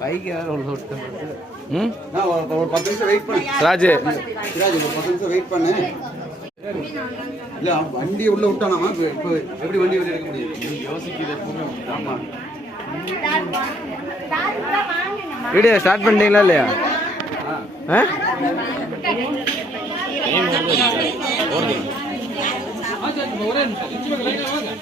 Bike ஒரு 10 நிமிஷம் wait பண்ணு ராஜு. ராஜு ஒரு 10 நிமிஷம் வெயிட் பண்ணு. இல்ல வண்டி உள்ள விட்டானாமா இப்போ எப்படி வண்டி வெளிய எடுக்க முடியும்? யோசிக்குது எப்பவுமே. ஆமா வீடியோ ஸ்டார்ட் பண்ணிட்டீங்களா இல்லையா? ஆ